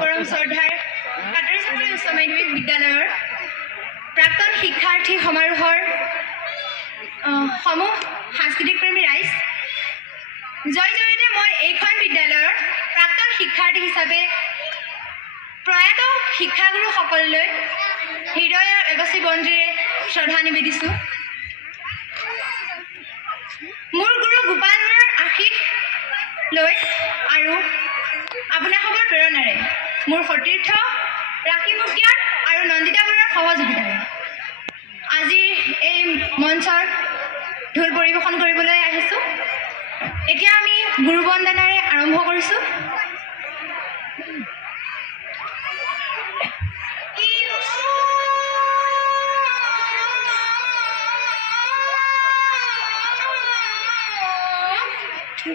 পৰম শ্ৰদ্ধাৰ কাটৰিচাপৰি উচ্চ মাধ্যমিক বিদ্যালয়ৰ প্ৰাক্তন শিক্ষাৰ্থী সমাৰোহৰ সমূহ সাংস্কৃতিক প্ৰেমী ৰাইজ, জয়তে মই এইখন বিদ্যালয়ৰ প্ৰাক্তন শিক্ষাৰ্থী হিচাপে প্ৰয়াত শিক্ষাগুৰুসকললৈ হৃদয়ৰ এগছি বন্তিৰে শ্ৰদ্ধা নিবেদিছোঁ। মোৰ গুৰু গোপাল বৰুৱাৰ আশীষ লৈ আৰু আপোনালোকৰ প্ৰেৰণাৰে মোৰ সতীৰ্থ ৰাখী মুখিয়াৰ আৰু নন্দিতা বৰুৱাৰ সহযোগিতাৰে আজি এই মঞ্চৰ ঢোল পৰিৱেশন কৰিবলৈ আহিছোঁ। এতিয়া আমি গুৰু বন্দনাৰে আৰম্ভ কৰিছোঁ।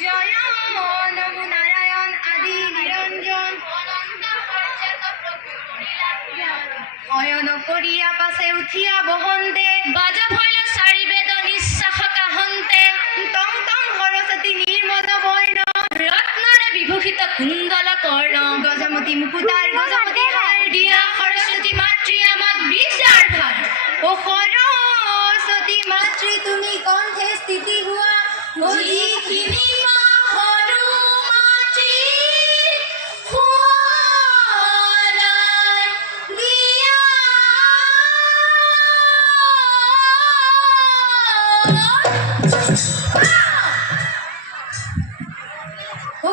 জয় নমো নারায়ণ আদি নিরঞ্জন অয়ন করিয়া পাশে উঠিয়া বহন্তে বাজা ভৈল চারি বেদ নিঃশ্বাস কাহন্তে টং টং সরস্বতী নির্মল বর্ণ রত্নরে বিভূষিত কুণ্ডল কর্ণ গজমতি মুকুতার গজমতি হার দিয়া সরস্বতী মাতৃ আমাক বিদ্যার ভার ও সরস্বতী মাতৃ তুমি কণ্ঠে স্থিতি হুয়া যিখিনি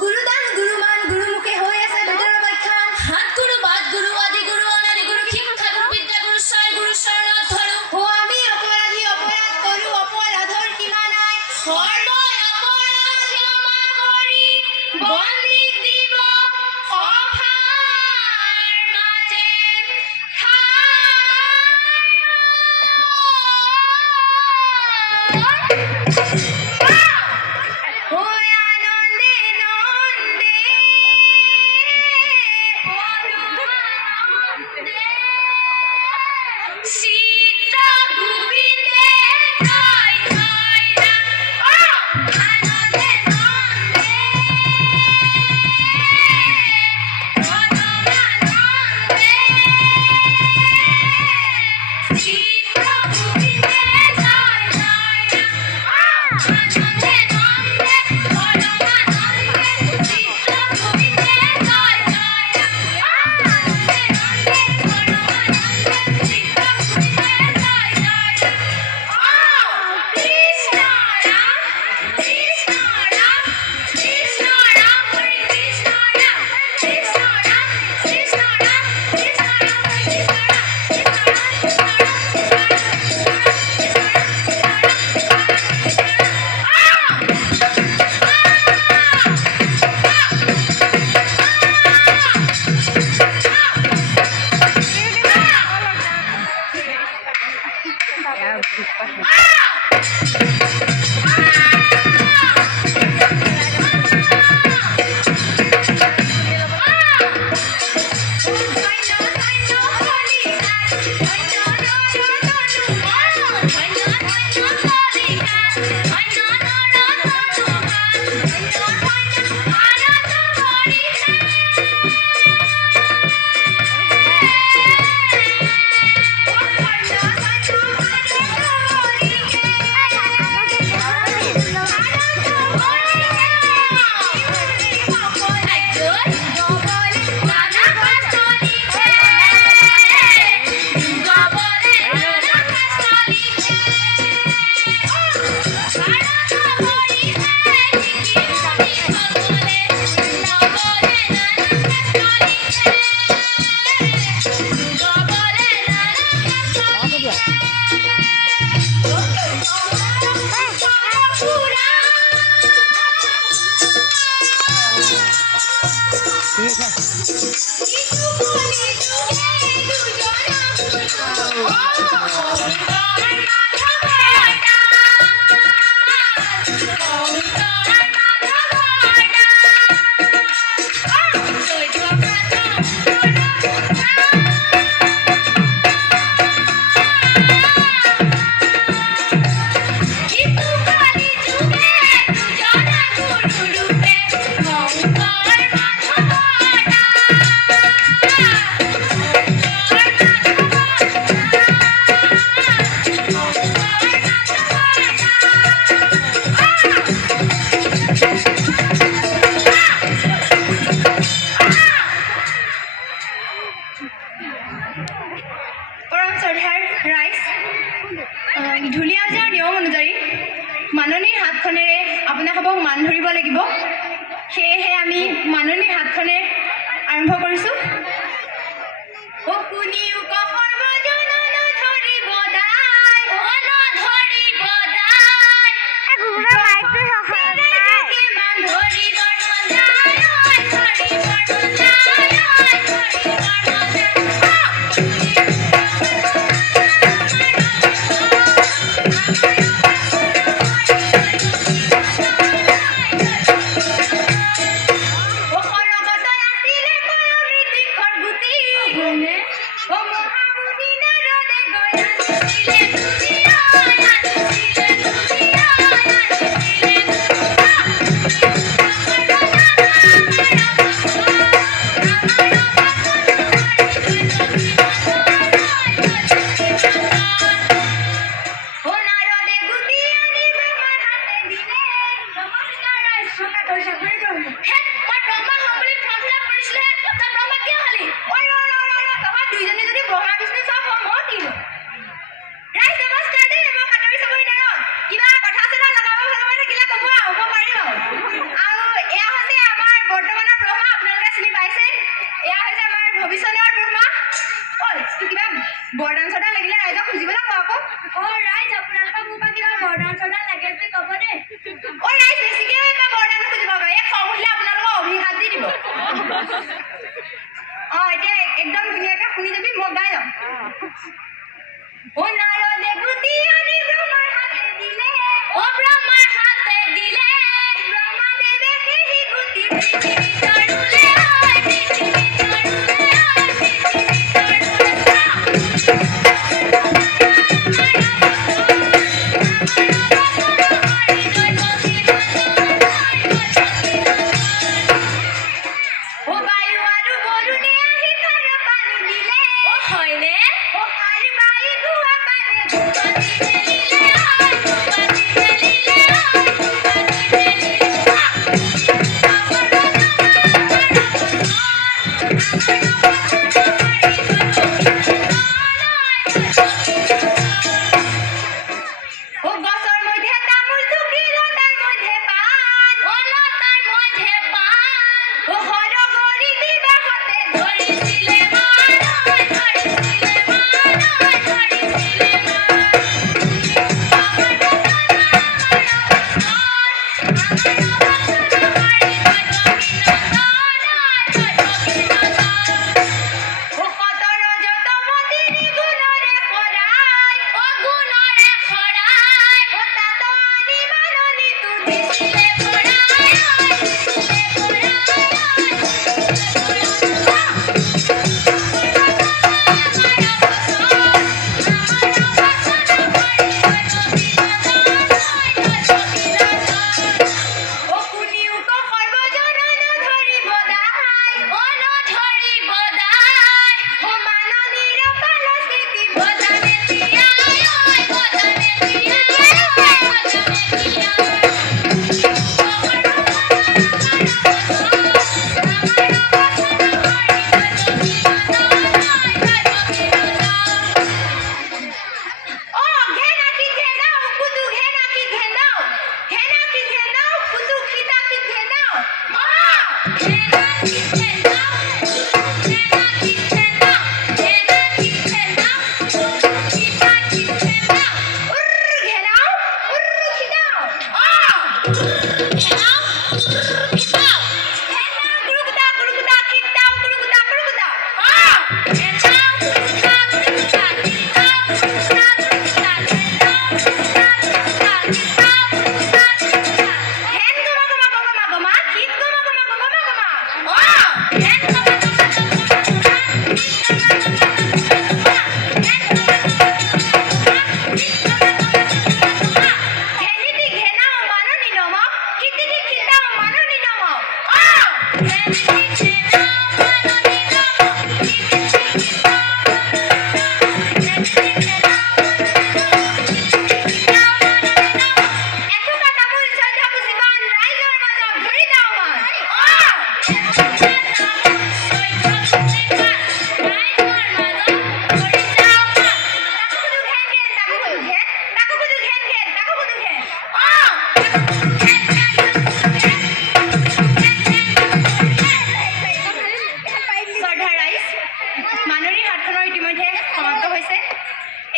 গুৰুদান গুৰুমান গুৰুমুখে হৈ আছে বেদৰ ব্যাখ্যান হাত গুৰু বাদ গুৰু আদি গুৰু অনাদি গুৰু শিক্ষা গুৰু বিদ্যা গুৰু ছয় গুৰু শৰণত ধৰো ও আমি অপৰাধী অপৰাধ কৰো অপৰাধৰ সীমা নাই সৰ্ব অপৰাধ ক্ষমা কৰি বন্দিক দিব সভাৰ মাজে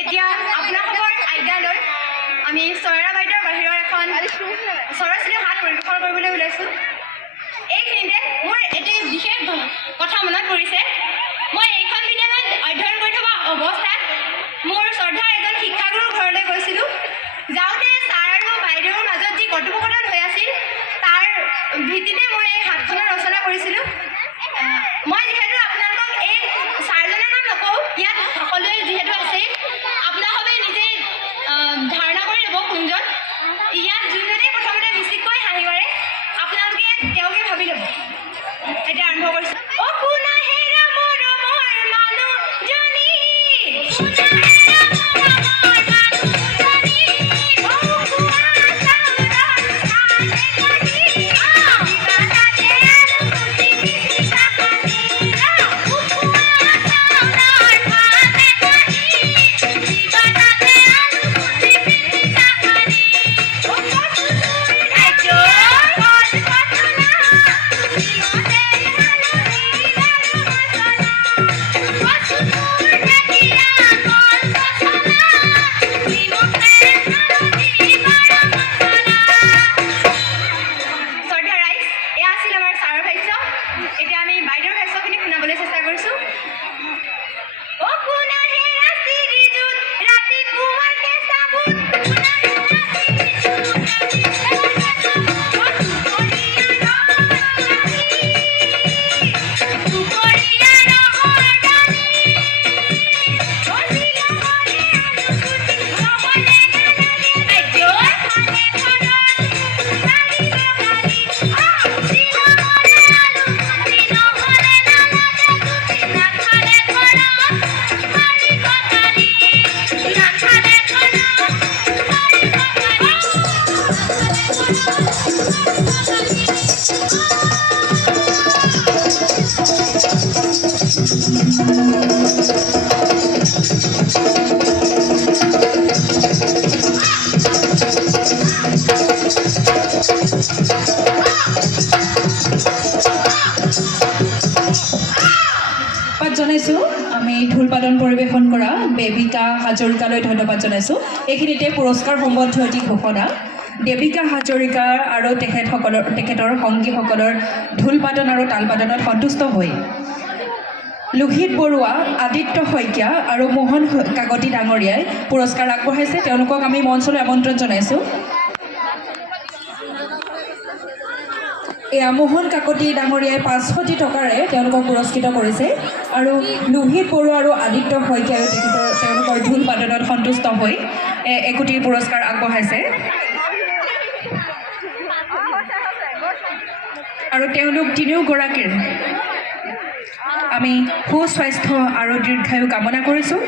এতিয়া আপোনালোকৰ আজ্ঞালৈ আমি চয়ৰা বাইদেউৰ বাহিৰৰ এখন সৰস্বতী হাত পৰিৱেশন কৰিবলৈ ওলাইছোঁ। এইখিনিতে মোৰ এটি বিশেষ কথা মনত পৰিছে। মই এইখন বিদ্যালয়ত অধ্যয়ন কৰি থকা অৱস্থাত মোৰ শ্ৰদ্ধাৰ এজন শিক্ষাগুৰুৰ ঘৰলৈ গৈছিলোঁ। যাওঁতে ছাৰ আৰু বাইদেউৰ মাজত যি কথোপকথন হৈ আছিল তাৰ ভিত্তিতে মই এই হাতখনৰ ৰচনা কৰিছিলোঁ। মই যিহেতু আপোনালোকক এই ছাৰজনৰ নাম নকওঁ, ইয়াত সকলোৱে যিহেতু আছে আপোনালোকে নিজে ধাৰণা কৰি ল'ব কোনজন। ইয়াত যোনজনে প্ৰথমতে বেছিকৈ হাঁহি মাৰে আপোনালোকে তেওঁকে ভাবি ল'ব। এতিয়া আৰম্ভ কৰিছোঁ। এতিয়া আমি বাইদেউৰ ভাষ্যখিনি শুনাবলৈ চেষ্টা কৰিছোঁ। জনাইছোঁ আমি ঢোলবাদন পৰিৱেশন কৰা দেৱিকা হাজৰিকালৈ ধন্যবাদ জনাইছোঁ। এইখিনিতে পুৰস্কাৰ সম্বন্ধীয় যি ঘোষণা, দেৱিকা হাজৰিকা আৰু তেখেতৰ সংগীসকলৰ ঢোলবাদন আৰু তালবাদনত সন্তুষ্ট হৈ লোহিত বৰুৱা, আদিত্য শইকীয়া আৰু মোহন কাকতি ডাঙৰীয়াই পুৰস্কাৰ আগবঢ়াইছে। তেওঁলোকক আমি মঞ্চলৈ আমন্ত্ৰণ জনাইছোঁ। এয়া মোহন কাকতি ডাঙৰীয়াই 500টি টকাৰে তেওঁলোকক পুৰস্কৃত কৰিছে আৰু লোহিত বৰুৱা আৰু আদিত্য শইকীয়াই তেওঁলোকৰ ঢোল বাদনত সন্তুষ্ট হৈ 1 কোটি পুৰস্কাৰ আগবঢ়াইছে আৰু তেওঁলোক তিনিওগৰাকীৰ আমি সুস্বাস্থ্য আৰু দীৰ্ঘায়ু কামনা কৰিছোঁ।